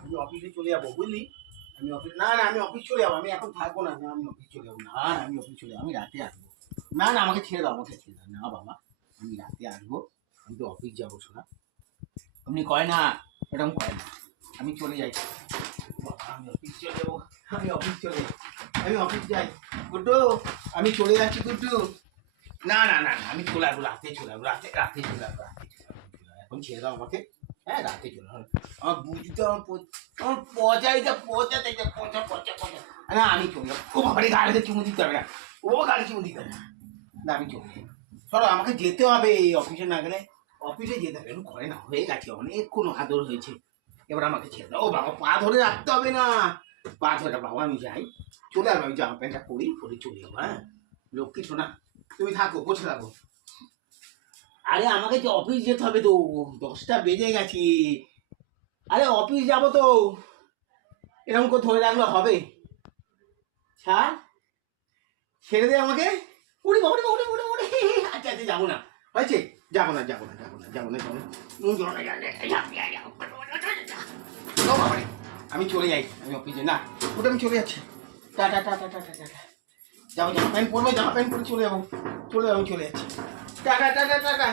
আমি অফিসে চলে যাবো বুঝলি। আমি অফিস না না আমি অফিস চলে যাবো, আমি এখন থাকবো না। আমি অফিস চলে যাবো না, আমি অফিস চলে যাবো, আমি রাতে আসবো। না না আমাকে ছেড়ে দাও, আমাকে ছেড়ে দাও না বাবা, আমি রাতে আসবো। আমি তো অফিস যাবো শোনা, আপনি কয় না, এরকম কয় না, আমি চলে যাই। আমি অফিস চলে যাবো, আমি অফিস চলে যাই, আমি অফিস যাই। গুড্ডু আমি চলে যাচ্ছি গুড্ডু। না না না না আমি চলে আসবো, রাতে চলে আসবো, রাতে রাতে চলে আসবো, রাতে চলে আসবো। এখন ছেড়ে দাও আমাকে, হ্যাঁ রাতে চলে আসবো। আমার বুঝতে আমার পচাইটা পচাতে পচা পচা পচা। না আমি চলে যাবো, ও ঘরে গাড়িতে চুমু দিতে হবে না, ও গাড়ি চুমু দিতে হবে না। না আমি চলে যাই, ধরো আমাকে যেতে হবে অফিসে না গেলে, অফিসে যেতে হবে। ঘরে না হয়ে গেছে অনেক কোনো আদর হয়েছে, এবার আমাকে ছেড়ে দাও। ও বাবা পা ধরে রাখতে হবে না, পা ধরে বাবা আমি যাই, চলে আসবো। আমি জামা প্যান্টটা পরি পরে চলে যাবো। হ্যাঁ লক্ষ্মী শোনা, তুমি থাকো বসে থাকো। আরে আমাকে যে অফিস যেতে হবে তো, 10টা বেজে গেছি। আরে অফিস যাবো তো, এরকম করে ধরে রাখলে হবে? ছাড়, ছেড়ে দে আমাকে। উড়ি বাবুরে বাবুরে বাবুরে বাবুরে। আচ্ছা আচ্ছা যাবো না, হয়েছে, যাবো না যাবো না যাবো না যাবো না যাবো না। আমি চলে যাই, আমি অফিসে না, ওটা আমি চলে যাচ্ছি। Tata tata tata tata. যাবো, জামা প্যান্ট পরবো, জামা প্যান্ট পরে চলে যাবো, চলে যাবো, আমি চলে যাচ্ছি। Tata tata tata.